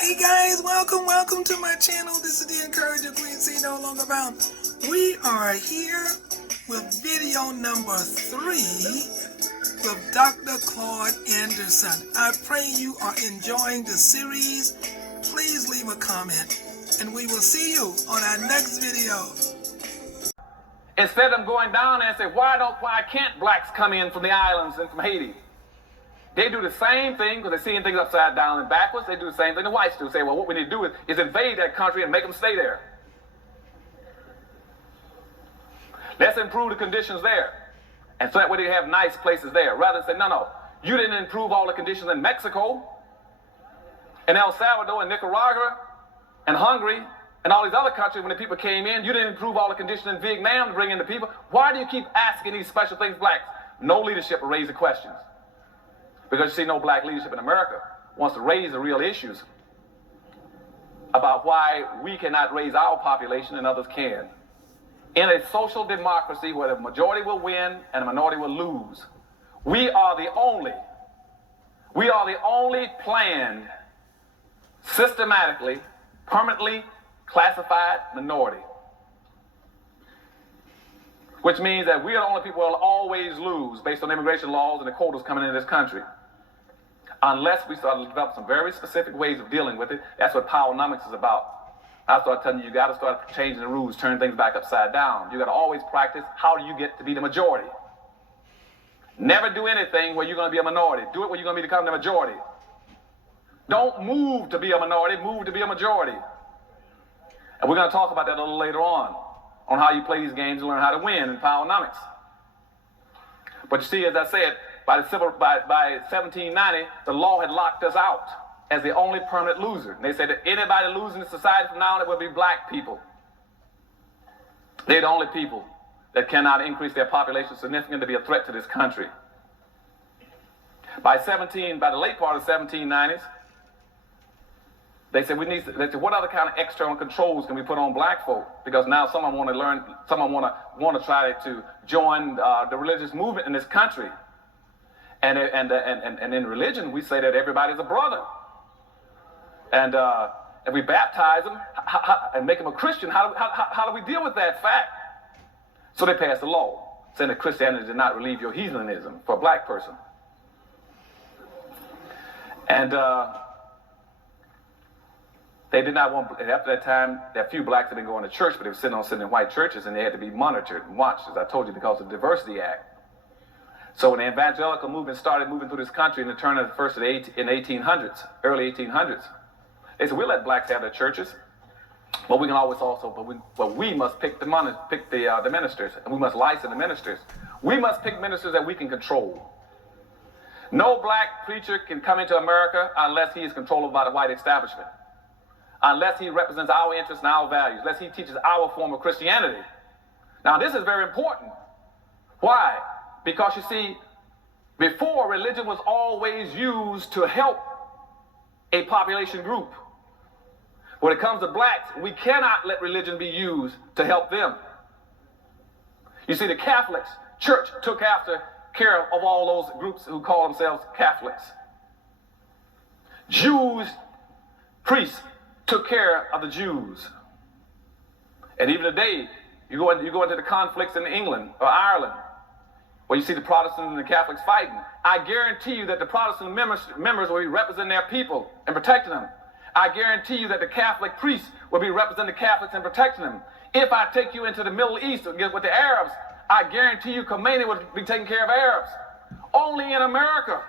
Hey guys, welcome to my channel. This is the Encourager Queen C No Longer Bound. We are here with video number 3 with Dr. Claude Anderson. I pray you are enjoying the series. Please leave a comment and we will see you on our next video. Instead of going down there and say, why can't blacks come in from the islands and from Haiti? They do the same thing because they're seeing things upside down and backwards. They do the same thing the whites do. Say, well, what we need to do is invade that country and make them stay there. Let's improve the conditions there. And so that way they have nice places there. Rather than say, no, you didn't improve all the conditions in Mexico, and El Salvador, and Nicaragua, and Hungary, and all these other countries when the people came in. You didn't improve all the conditions in Vietnam to bring in the people. Why do you keep asking these special things, blacks? No leadership will raise the questions. Because you see, no black leadership in America wants to raise the real issues about why we cannot raise our population and others can. In a social democracy where the majority will win and the minority will lose, we are the only planned, systematically, permanently classified minority. Which means that we are the only people who will always lose based on immigration laws and the quotas coming into this country. Unless we start to develop some very specific ways of dealing with it. That's what PowerNomics is about. I start telling you got to start changing the rules, turn things back upside down. You got to always practice how do you get to be the majority. Never do anything where you're going to be a minority. Do it where you're going to become the majority. Don't move to be a minority, move to be a majority. And we're going to talk about that a little later on how you play these games and learn how to win in PowerNomics. But you see, as I said, by 1790, the law had locked us out as the only permanent loser. And they said that anybody losing in society from now on, it will be black people. They're the only people that cannot increase their population significantly to be a threat to this country. By the late part of the 1790s, they said what other kind of external controls can we put on black folk? Because now someone want to try to join the religious movement in this country. And in religion, we say that everybody's a brother. And if we baptize them and make them a Christian, how do we deal with that fact? So they passed a law saying that Christianity did not relieve your heathenism for a black person. And they did not want, after that time, there are few blacks that had been going to church, but they were sitting in white churches, and they had to be monitored and watched, as I told you, because of the Diversity Act. So when the evangelical movement started moving through this country in the turn of the first in 1800s, early 1800s, they said, we'll let blacks have their churches, but we can always but we must pick the ministers, and we must license the ministers. We must pick ministers that we can control. No black preacher can come into America unless he is controlled by the white establishment, unless he represents our interests and our values, unless he teaches our form of Christianity. Now, this is very important. Why? Because you see, before, religion was always used to help a population group. When it comes to blacks, we cannot let religion be used to help them. You see, the Catholics, church took care of all those groups who call themselves Catholics. Jews, priests, took care of the Jews. And even today, you go into the conflicts in England or Ireland, where you see the Protestants and the Catholics fighting. I guarantee you that the Protestant members will be representing their people and protecting them. I guarantee you that the Catholic priests will be representing the Catholics and protecting them. If I take you into the Middle East with the Arabs, I guarantee you Khomeini will be taking care of Arabs. Only in America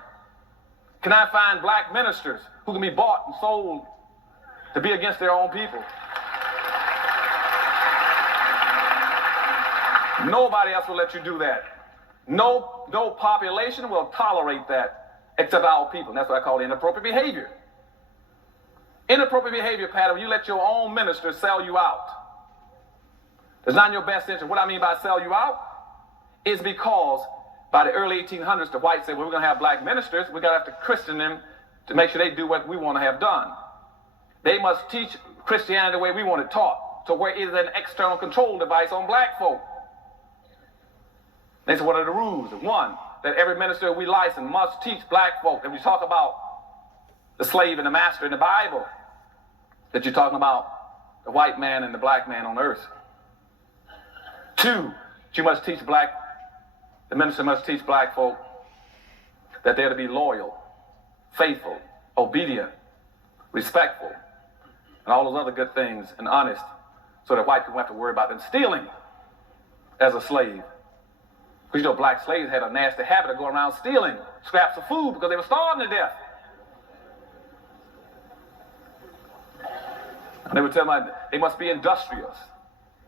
can I find black ministers who can be bought and sold to be against their own people. Nobody else will let you do that. No population will tolerate that except our people. And that's what I call inappropriate behavior. Inappropriate behavior pattern when you let your own ministers sell you out. It's not in your best interest. What I mean by sell you out is because by the early 1800s, the whites said, well, we're going to have black ministers. We're going to have to Christian them to make sure they do what we want to have done. They must teach Christianity the way we want it taught. So where it is an external control device on black folk. They said, what are the rules? One, that every minister we license must teach black folk. And we talk about the slave and the master in the Bible. that you're talking about the white man and the black man on earth. 2, the minister must teach black folk that they're to be loyal, faithful, obedient, respectful, and all those other good things, and honest, so that white people don't have to worry about them stealing as a slave. Because you know, black slaves had a nasty habit of going around stealing scraps of food because they were starving to death. And they would tell them they must be industrious.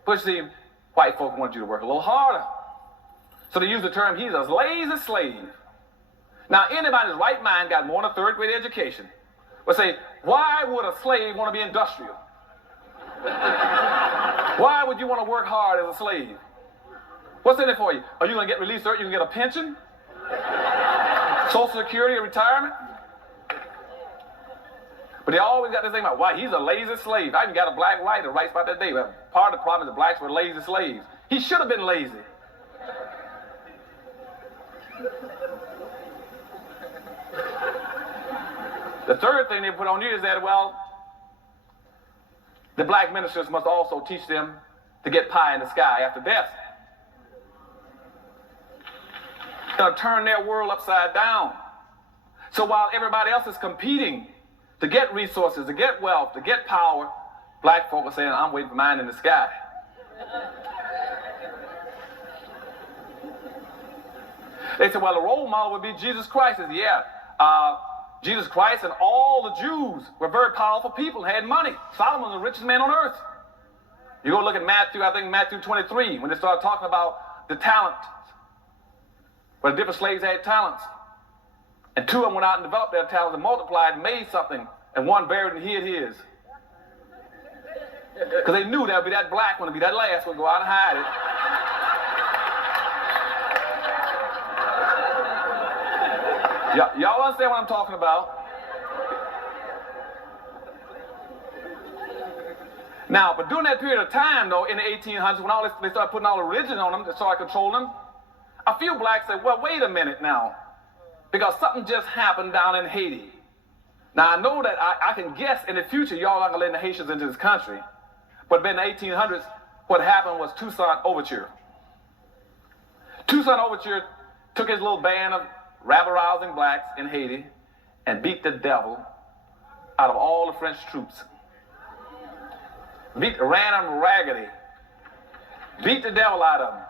But you see, white folk want you to work a little harder. So they use the term, he's a lazy slave. Now, anybody in his right mind got more than a third-grade education would say, why would a slave want to be industrial? Why would you want to work hard as a slave? What's in it for you? Are you going to get released early? You can get a pension? Social Security or retirement? But they always got this thing about why he's a lazy slave. I even got a black writer who writes about that day. Part of the problem is the blacks were lazy slaves. He should have been lazy. The third thing they put on you is that, well, the black ministers must also teach them to get pie in the sky after death. Going to turn their world upside down. So while everybody else is competing to get resources, to get wealth, to get power, black folk are saying, I'm waiting for mine in the sky. They said, well, the role model would be Jesus Christ. I said, yeah, Jesus Christ and all the Jews were very powerful people, had money. Solomon was the richest man on earth. You go look at Matthew, I think Matthew 23, when they started talking about the talent. Where the different slaves had talents. And 2 of them went out and developed their talents and multiplied and made something. And 1 buried and hid his. Because they knew that would be that black one, to be that last one, go out and hide it. Y'all understand what I'm talking about? Now, but during that period of time, though, in the 1800s, when they started putting all the religion on them to start controlling them, a few blacks said, well, wait a minute now, because something just happened down in Haiti. Now, I know that I can guess in the future y'all aren't going to let the Haitians into this country, but in the 1800s, what happened was Toussaint Overture. Toussaint Overture took his little band of rabble-rousing blacks in Haiti and beat the devil out of all the French troops. Ran them raggedy. Beat the devil out of them.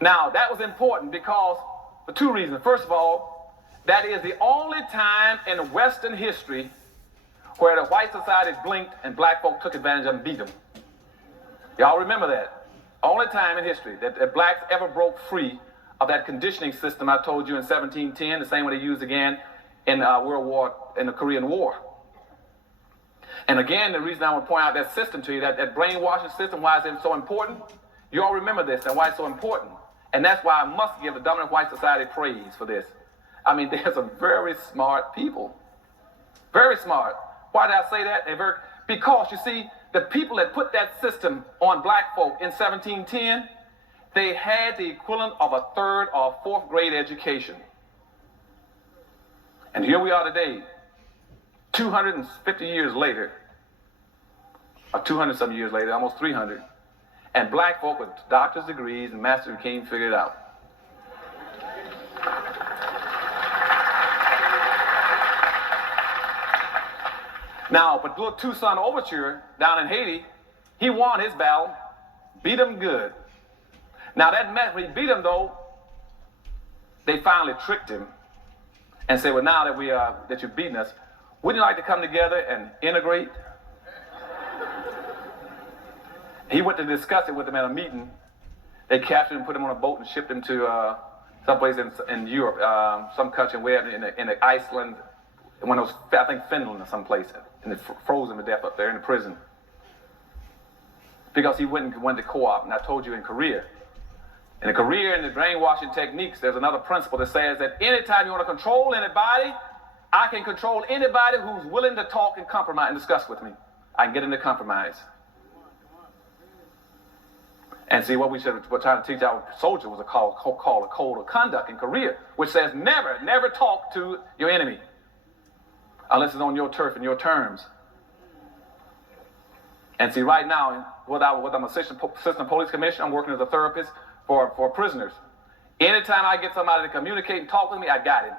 Now, that was important because, for 2 reasons. First of all, that is the only time in Western history where the white society blinked and black folk took advantage of them and beat them. Y'all remember that? Only time in history that blacks ever broke free of that conditioning system I told you in 1710, the same one they used again in the Korean War. And again, the reason I want to point out that system to you, that brainwashing system, why is it so important? You all remember this and why it's so important. And that's why I must give the dominant white society praise for this. I mean, they're some very smart people. Very smart. Why did I say that? Because, you see, the people that put that system on black folk in 1710, they had the equivalent of a 3rd or 4th grade education. And here we are today, 250 years later, or 200-some years later, almost 300, and black folk with doctor's degrees and master's degrees can't figure it out. Now, but little Toussaint Overture down in Haiti, he won his battle, beat him good. Now that meant when he beat him, though, they finally tricked him and said, well, now that you've beaten us, wouldn't you like to come together and integrate? He went to discuss it with them at a meeting. They captured him, put him on a boat, and shipped him to someplace in Europe, some country where in Iceland, when it was, I think, Finland or someplace, and they froze him to death up there in the prison because he went to co-op. And I told you in Korea, in the brainwashing techniques, there's another principle that says that anytime you want to control anybody, I can control anybody who's willing to talk and compromise and discuss with me. I can get into compromise. And see, what we're trying to teach our soldiers was called a code of conduct in Korea, which says never talk to your enemy. unless it's on your turf and your terms. And see, right now, with I'm assistant police commissioner, I'm working as a therapist for prisoners. Anytime I get somebody to communicate and talk with me, I got him.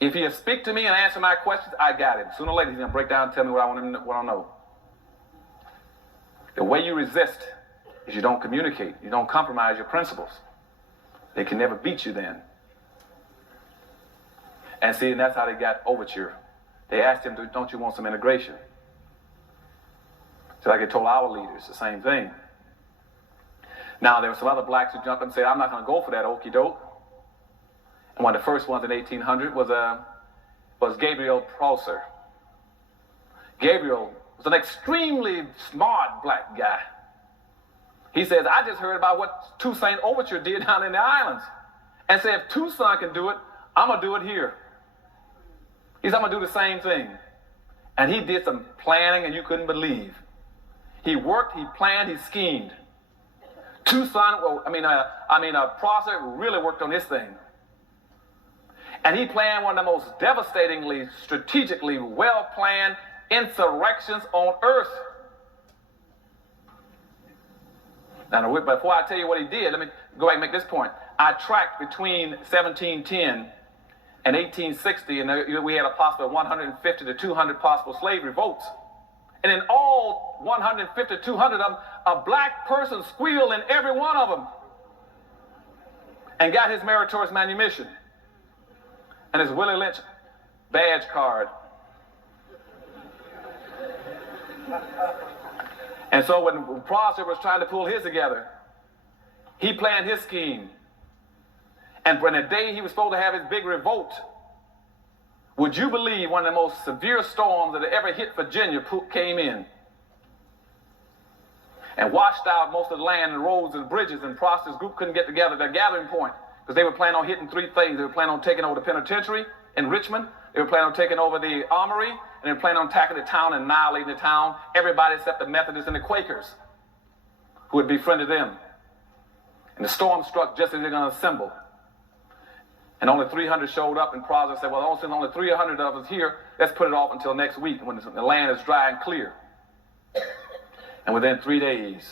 If he'll speak to me and answer my questions, I got him. Sooner or later, he's going to break down and tell me what I want him to know. The way you resist is you don't communicate. You don't compromise your principles. They can never beat you then. And see, and that's how they got Overture. They asked him, don't you want some integration? So like I told our leaders, the same thing. Now, there were some other blacks who jumped up and said, I'm not going to go for that okie doke. And one of the first ones in 1800 was Gabriel Prosser. Gabriel was an extremely smart black guy. He says, I just heard about what Toussaint Overture did down in the islands. And said, if Toussaint can do it, I'm going to do it here. He said, I'm going to do the same thing. And he did some planning and you couldn't believe. He worked, he planned, he schemed. Prosser really worked on this thing. And he planned one of the most devastatingly, strategically well-planned insurrections on earth. Now, before I tell you what he did, let me go back and make this point. I tracked between 1710 and 1860, and we had a possible 150 to 200 possible slave revolts. And in all 150 to 200 of them, a black person squealed in every one of them and got his meritorious manumission and his Willie Lynch badge card. And so when Prosser was trying to pull his together, he planned his scheme. And when the day he was supposed to have his big revolt, would you believe one of the most severe storms that ever hit Virginia came in and washed out most of the land and roads and bridges, and Prosser's group couldn't get together, their gathering point, because they were planning on hitting three things. They were planning on taking over the penitentiary in Richmond, they were planning on taking over the armory, and they were planning on attacking the town and annihilating the town, everybody except the Methodists and the Quakers, who had befriended them. And the storm struck just as they're going to assemble. And only 300 showed up, and Prosser said, well, since only 300 of us here, let's put it off until next week when the land is dry and clear. And within 3 days,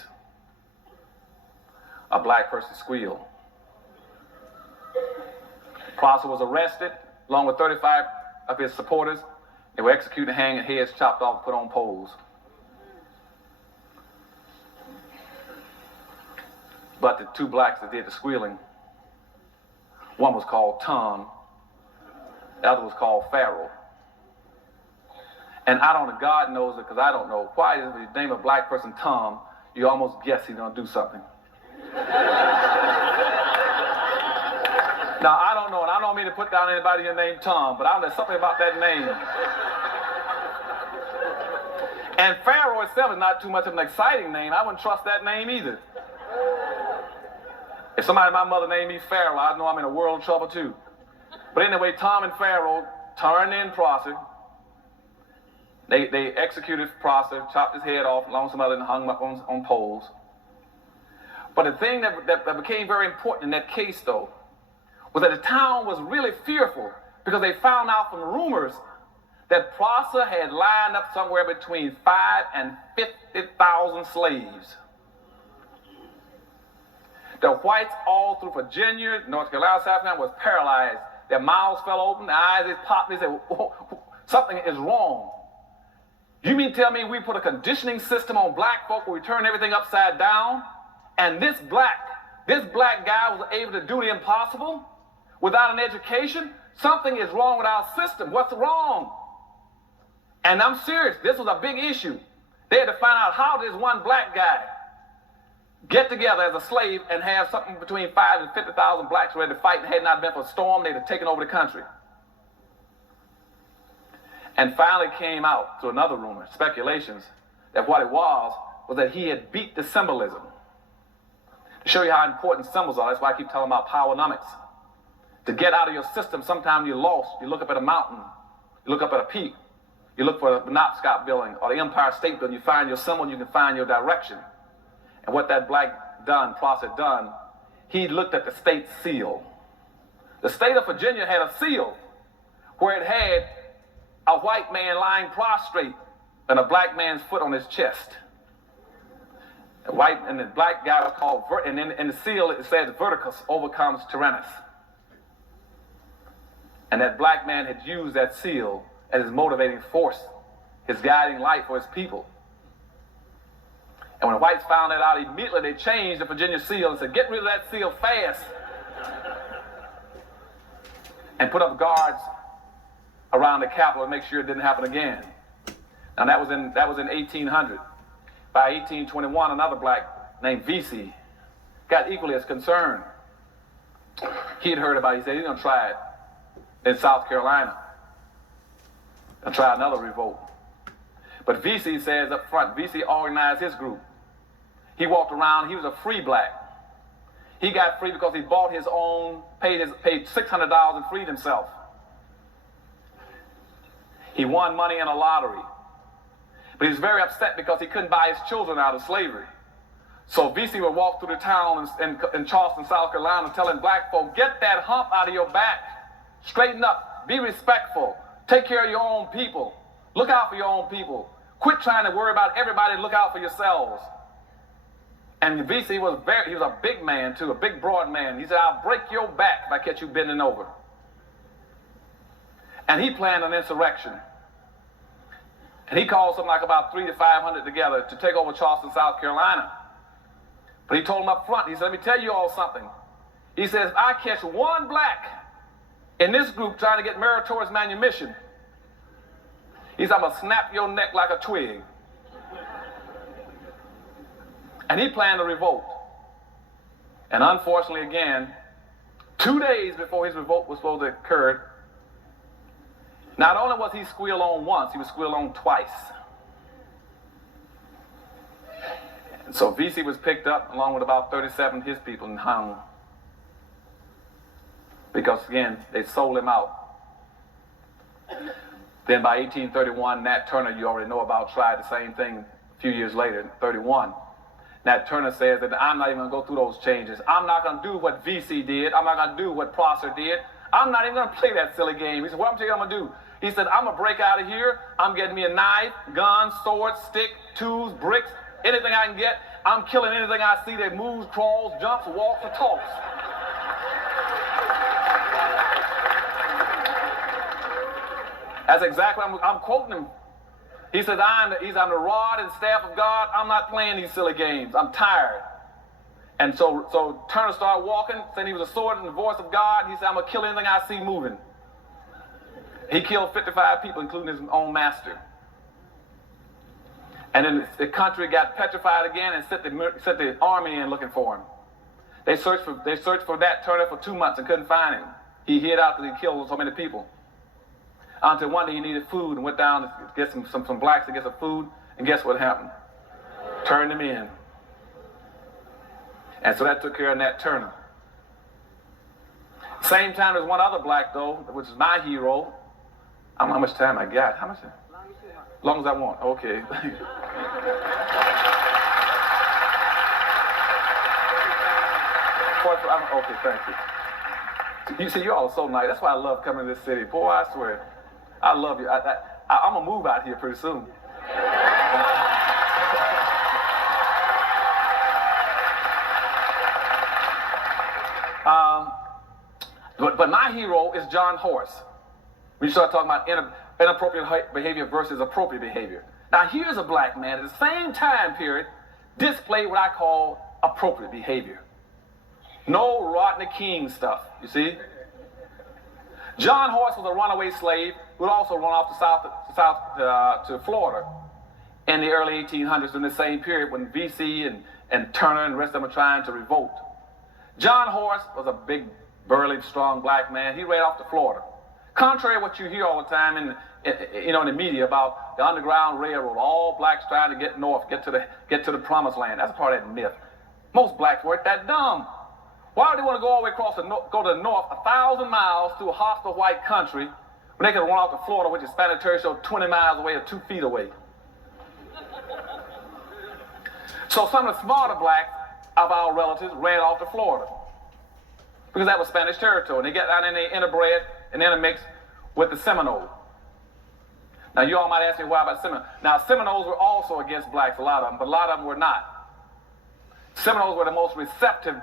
a black person squealed. Prosser was arrested, along with 35 of his supporters. They were executed, hanged, heads chopped off, put on poles. But the two blacks that did the squealing, one was called Tom, the other was called Pharaoh. And I don't know, God knows it because I don't know. Why is the name of a black person Tom? You almost guess he's going to do something. Now, I don't know, and I don't mean to put down anybody named Tom, but there's something about that name. And Pharaoh itself is not too much of an exciting name. I wouldn't trust that name either. If somebody, my mother named me Pharaoh, I know I'm in a world of trouble too. But anyway, Tom and Pharaoh turned in Prosser. They executed Prosser, chopped his head off along with some other and hung him up on poles. But the thing that became very important in that case, though, was that the town was really fearful because they found out from rumors that Prosser had lined up somewhere between 5,000 and 50,000 slaves. The whites all through Virginia, North Carolina, South Carolina was paralyzed. Their mouths fell open, their eyes popped. They said, something is wrong. You mean tell me we put a conditioning system on black folk where we turn everything upside down? And this black guy was able to do the impossible without an education? Something is wrong with our system. What's wrong? And I'm serious. This was a big issue. They had to find out how this one black guy get together as a slave and have something between 5,000 and 50,000 blacks ready to fight. And had not been for a storm, they'd have taken over the country. And finally came out through another rumor, speculations, that what it was that he had beat the symbolism. To show you how important symbols are, that's why I keep telling about PowerNomics. To get out of your system, sometimes you're lost. You look up at a mountain, you look up at a peak, you look for the Penobscot building or the Empire State Building, you find your symbol and you can find your direction. And what that black Prosser done, he looked at the state seal. The state of Virginia had a seal where it had a white man lying prostrate and a black man's foot on his chest. The white and the black guy was called, and in the seal it says Verticus overcomes Tyrannus. And that black man had used that seal as his motivating force, his guiding light for his people. And when the whites found that out, immediately they changed the Virginia seal and said, get rid of that seal fast. And put up guards around the Capitol to make sure it didn't happen again. Now that was in 1800. By 1821, another black named Vesey got equally as concerned. He had heard about it. He said he's going to try it in South Carolina and try another revolt. But Vesey says up front, Vesey organized his group. He walked around. He was a free black. He got free because he bought his own, paid $600 and freed himself. He won money in a lottery. But he was very upset because he couldn't buy his children out of slavery. So Vesey would walk through the town in Charleston, South Carolina, telling black folk, get that hump out of your back. Straighten up. Be respectful. Take care of your own people. Look out for your own people. Quit trying to worry about everybody. Look out for yourselves. And Vesey was a big man too, a big broad man. He said, I'll break your back if I catch you bending over. And he planned an insurrection. And he called something like about 300 to 500 together to take over Charleston, South Carolina. But he told them up front, he said, let me tell you all something. He says, if I catch one black in this group trying to get meritorious manumission, he said, I'm going to snap your neck like a twig. And he planned a revolt. And unfortunately, again, 2 days before his revolt was supposed to occur, not only was he squealed on once, he was squealed on twice. And so Vesey was picked up along with about 37 of his people and hung. Because again, they sold him out. Then by 1831, Nat Turner, you already know about, tried the same thing a few years later, in 31. Nat Turner says that I'm not even going to go through those changes. I'm not going to do what Vesey did. I'm not going to do what Prosser did. I'm not even going to play that silly game. He said, what I'm telling you I'm going to do? He said, I'm going to break out of here. I'm getting me a knife, gun, sword, stick, tools, bricks, anything I can get. I'm killing anything I see that moves, crawls, jumps, walks, or talks. That's exactly what I'm quoting him. He says, I'm the rod and staff of God. I'm not playing these silly games. I'm tired. And so Turner started walking, saying he was a sword and the voice of God. He said, I'm going to kill anything I see moving. He killed 55 people, including his own master. And then the country got petrified again and sent the army in looking for him. They searched for Nat Turner for 2 months and couldn't find him. He hid out because he killed so many people. Until one day he needed food and went down to get some blacks to get some food. And guess what happened? Turned them in. And so that took care of Nat Turner. Same time, there's one other black, though, which is my hero. I don't know how much time I got. How much? Long as I want. Okay. Okay, thank you. You see, you all are so nice. That's why I love coming to this city. Boy, I swear. I love you. I'm going to move out here pretty soon. But my hero is John Horace. We start talking about inappropriate behavior versus appropriate behavior. Now, here's a black man at the same time period displayed what I call appropriate behavior. No Rodney King stuff, you see? John Horace was a runaway slave who would also run off to Florida in the early 1800s in the same period when Vesey and Turner and the rest of them were trying to revolt. John Horace was a big, burly, strong black man. He ran off to Florida. Contrary to what you hear all the time in the media about the Underground Railroad, all blacks trying to get north, get to the promised land. That's part of that myth. Most blacks weren't that dumb. Why would they want to go all the way across go to the north 1,000 miles through a hostile white country when they could run off to Florida, which is Spanish territory, 20 miles away or 2 feet away? So some of the smarter blacks of our relatives ran off to Florida because that was Spanish territory. And they get down and they interbred and intermixed with the Seminole. Now, you all might ask me why about Seminoles. Now, Seminoles were also against blacks, a lot of them, but a lot of them were not. Seminoles were the most receptive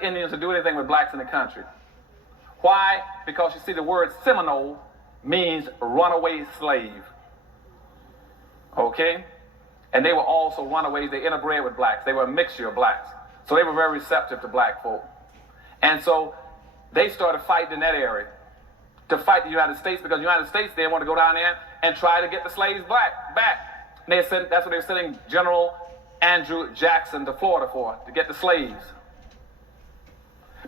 Indians to do anything with blacks in the country. Why? Because you see, the word Seminole means runaway slave. Okay? And they were also runaways. They interbred with blacks. They were a mixture of blacks. So they were very receptive to black folk. And so they started fighting in that area to fight the United States, because the United States, they want to go down there and try to get the slaves back. And that's what they were sending General Andrew Jackson to Florida for, to get the slaves.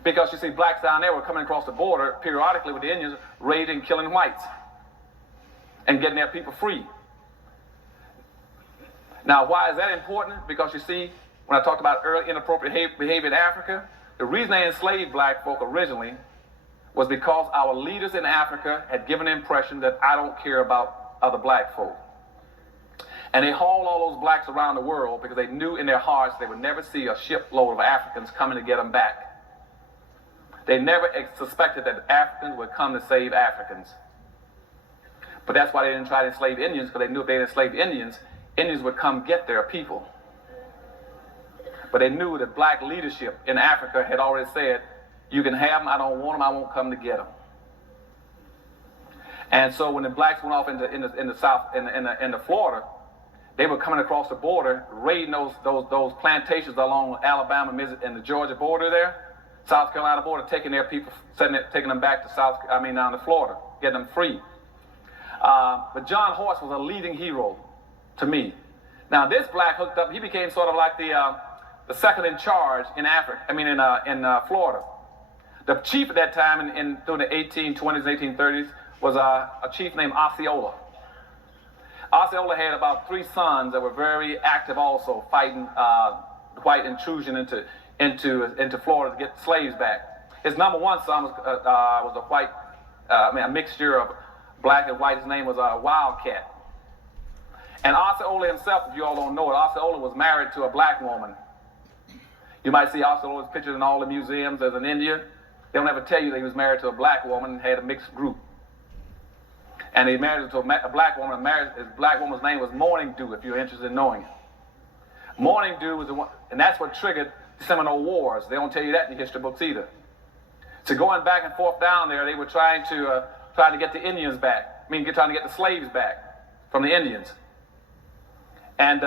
Because you see, blacks down there were coming across the border periodically with the Indians, raiding, killing whites, and getting their people free. Now, why is that important? Because you see, when I talked about early inappropriate behavior in Africa, the reason they enslaved black folk originally was because our leaders in Africa had given the impression that I don't care about other black folk. And they hauled all those blacks around the world because they knew in their hearts they would never see a shipload of Africans coming to get them back. They never suspected that Africans would come to save Africans. But that's why they didn't try to enslave Indians, because they knew if they enslaved Indians, Indians would come get their people. But they knew that black leadership in Africa had already said, you can have them, I don't want them, I won't come to get them. And so when the blacks went off into Florida, they were coming across the border, raiding those plantations along Alabama and the Georgia border there, South Carolina border, taking their people, taking them back to down to Florida, getting them free. But John Horse was a leading hero to me. Now this black hooked up, he became sort of like the second in charge in Florida. The chief at that time, during the 1820s, 1830s, was a chief named Osceola. Osceola had about 3 sons that were very active also, fighting white intrusion into Florida to get slaves back. His number 1 son was a mixture of black and white. His name was Wildcat. And Osceola himself, if you all don't know it, Osceola was married to a black woman. You might see Osceola's pictures in all the museums as an Indian. They don't ever tell you that he was married to a black woman and had a mixed group. And he married to a black woman. His black woman's name was Morning Dew, if you're interested in knowing it. Morning Dew was the one, and that's what triggered the Seminole Wars. They don't tell you that in the history books either. So going back and forth down there, they were trying to get the Indians back. Trying to get the slaves back from the Indians. And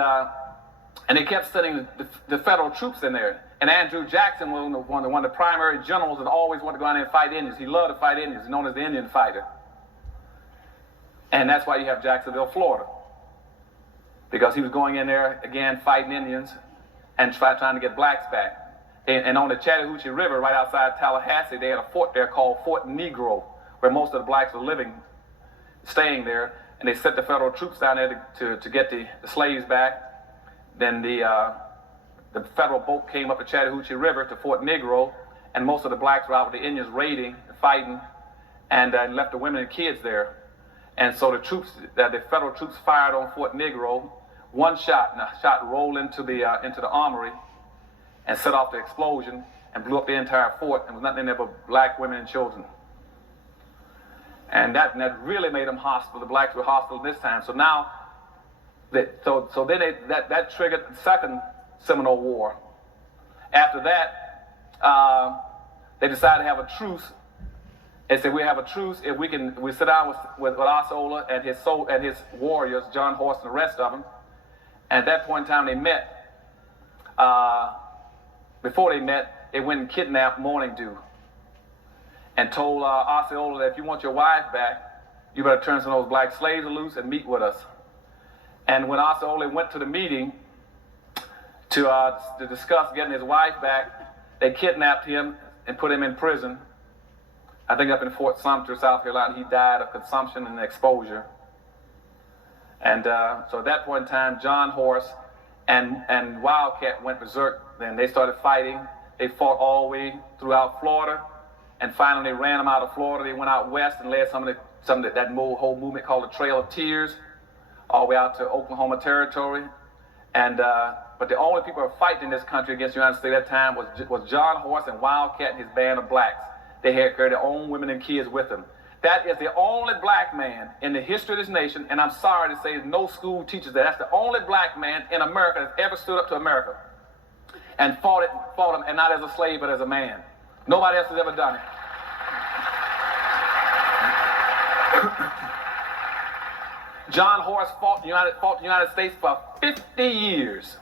they kept sending the federal troops in there. And Andrew Jackson was one of the primary generals that always wanted to go out there and fight Indians. He loved to fight Indians. He's known as the Indian fighter. And that's why you have Jacksonville, Florida. Because he was going in there, again, fighting Indians and trying to get blacks back. And on the Chattahoochee River, right outside Tallahassee, they had a fort there called Fort Negro, where most of the blacks were staying there. And they sent the federal troops down there to get the slaves back. Then the federal boat came up the Chattahoochee River to Fort Negro, and most of the blacks were out with the Indians raiding, fighting, and left the women and kids there. And so the federal troops fired on Fort Negro. One shot, and a shot rolled into the armory and set off the explosion and blew up the entire fort, and was nothing in there but black women and children. And that really made them hostile. The blacks were hostile this time. So now, that triggered the Second Seminole War. After that, they decided to have a truce. They said, we have a truce if we sit down with Osceola and his warriors, John Horse and the rest of them. And at that point in time, they met. Before they met, they went and kidnapped Morning Dew and told Osceola that if you want your wife back, you better turn some of those black slaves loose and meet with us. And when Osceola went to the meeting to discuss getting his wife back, they kidnapped him and put him in prison. I think up in Fort Sumter, South Carolina. He died of consumption and exposure. And so at that point in time, John Horse and Wildcat went berserk. Then they started fighting. They fought all the way throughout Florida. And finally, they ran them out of Florida. They went out west and led some of that whole movement called the Trail of Tears, all the way out to Oklahoma Territory. And but the only people who were fighting in this country against the United States at that time was John Horse and Wildcat and his band of blacks. They had carried their own women and kids with them. That is the only black man in the history of this nation, and I'm sorry to say no school teaches that. That's the only black man in America that's ever stood up to America and fought him, and not as a slave, but as a man. Nobody else has ever done it. John Horace fought the United States for 50 years.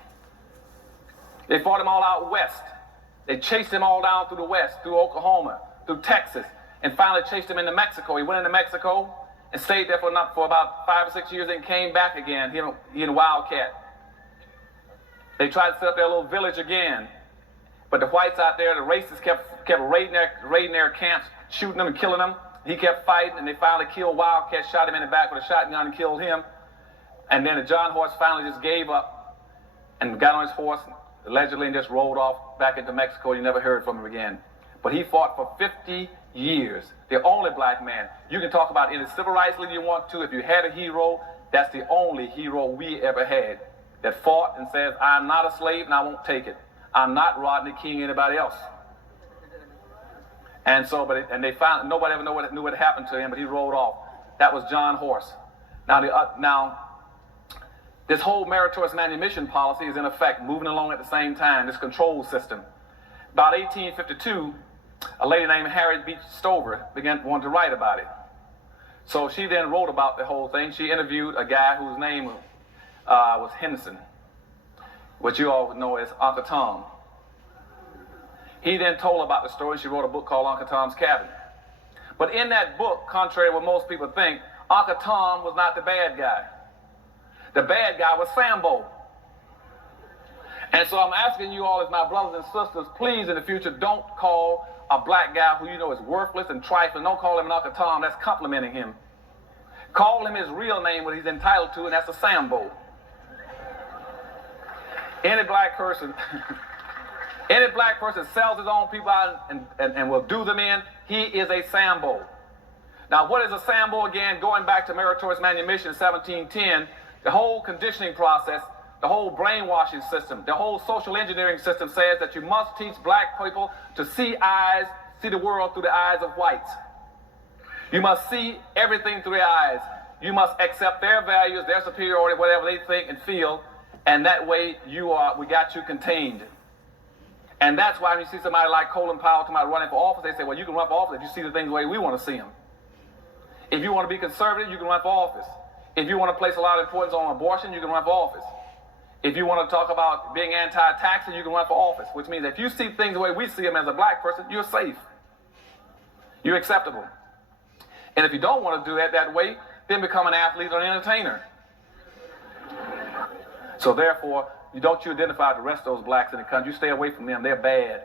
They fought him all out west. They chased him all down through the west, through Oklahoma, through Texas, and finally chased him into Mexico. He went into Mexico and stayed there for about 5 or 6 years and came back again, he and Wildcat. They tried to set up their little village again, but the whites out there, the racists kept raiding their camps, shooting them and killing them. He kept fighting, and they finally killed Wildcat, shot him in the back with a shotgun and killed him. And then John Horace finally just gave up and got on his horse, allegedly, and just rolled off back into Mexico. You never heard from him again. But he fought for 50 years, the only black man. You can talk about any civil rights leader you want to. If you had a hero, that's the only hero we ever had that fought and says, I'm not a slave and I won't take it. I'm not Rodney King, anybody else. And so, they found nobody ever knew what happened to him, but he rolled off. That was John Horace. Now, this whole meritorious manumission policy is in effect, moving along at the same time. This control system. About 1852, a lady named Harriet Beach Stover wanted to write about it. So she then wrote about the whole thing. She interviewed a guy whose name was Henderson, which you all know as Uncle Tom. He then told about the story. She wrote a book called Uncle Tom's Cabin. But in that book, contrary to what most people think, Uncle Tom was not the bad guy. The bad guy was Sambo. And so I'm asking you all as my brothers and sisters, please in the future don't call a black guy who you know is worthless and trifling. Don't call him an Uncle Tom. That's complimenting him. Call him his real name, what he's entitled to, and that's a Sambo. Any black person sells his own people out and will do them in, he is a Sambo. Now, what is a Sambo again? Going back to meritorious manumission in 1710, the whole conditioning process, the whole brainwashing system, the whole social engineering system says that you must teach black people to see the world through the eyes of whites. You must see everything through their eyes. You must accept their values, their superiority, whatever they think and feel, and that way we got you contained. And that's why when you see somebody like Colin Powell running for office, they say, well, you can run for office if you see the things the way we want to see them. If you want to be conservative, you can run for office. If you want to place a lot of importance on abortion, you can run for office. If you want to talk about being anti-taxing, you can run for office, which means if you see things the way we see them as a black person, you're safe. You're acceptable. And if you don't want to do that way, then become an athlete or an entertainer. So therefore, you identify the rest of those blacks in the country. You stay away from them. They're bad.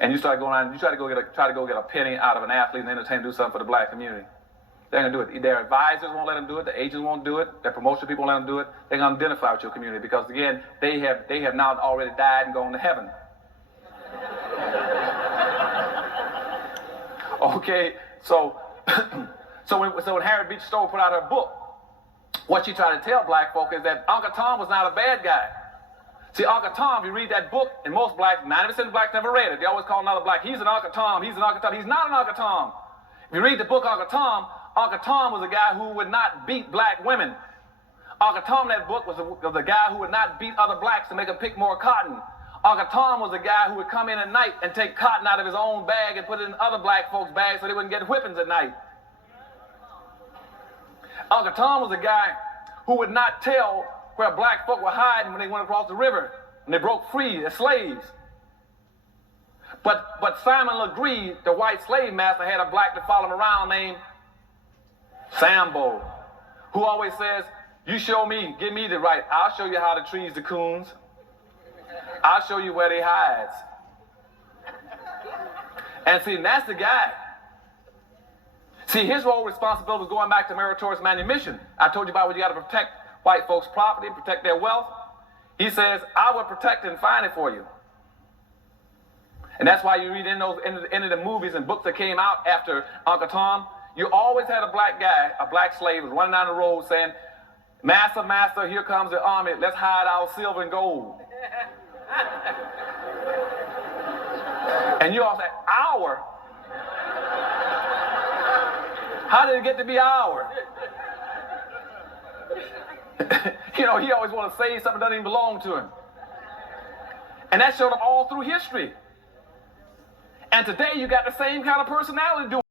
And you try to go get a penny out of an athlete and entertainer, do something for the black community. They're going to do it. Their advisors won't let them do it. The agents won't do it. Their promotion people won't let them do it. They're going to identify with your community because, again, they have now already died and gone to heaven. Okay, so when Harriet Beach Stowe put out her book, what she tried to tell black folk is that Uncle Tom was not a bad guy. See, Uncle Tom, you read that book, and most blacks, 90% of blacks never read it. They always call another black, he's an Uncle Tom, he's an Uncle Tom. He's not an Uncle Tom. If you read the book Uncle Tom was a guy who would not beat black women. Uncle Tom in that book was a guy who would not beat other blacks to make them pick more cotton. Uncle Tom was a guy who would come in at night and take cotton out of his own bag and put it in other black folks' bags so they wouldn't get whippings at night. Uncle Tom was a guy who would not tell where black folk were hiding when they went across the river, when they broke free as slaves. But Simon Legree, the white slave master, had a black that followed him around named Sambo, who always says, you show me, give me the right, I'll show you how to trees the coons. I'll show you where they hides. And see, that's the guy. See, his role responsibility was going back to meritorious manumission. I told you about when you got to protect white folks' property, protect their wealth. He says, I will protect and find it for you. And that's why you read in the movies and books that came out after Uncle Tom, you always had a black guy, a black slave, was running down the road saying, Master, master, here comes the army. Let's hide our silver and gold. And you all say, our? How did it get to be ours? You know, he always wants to say something that doesn't even belong to him. And that showed up all through history. And today you got the same kind of personality doing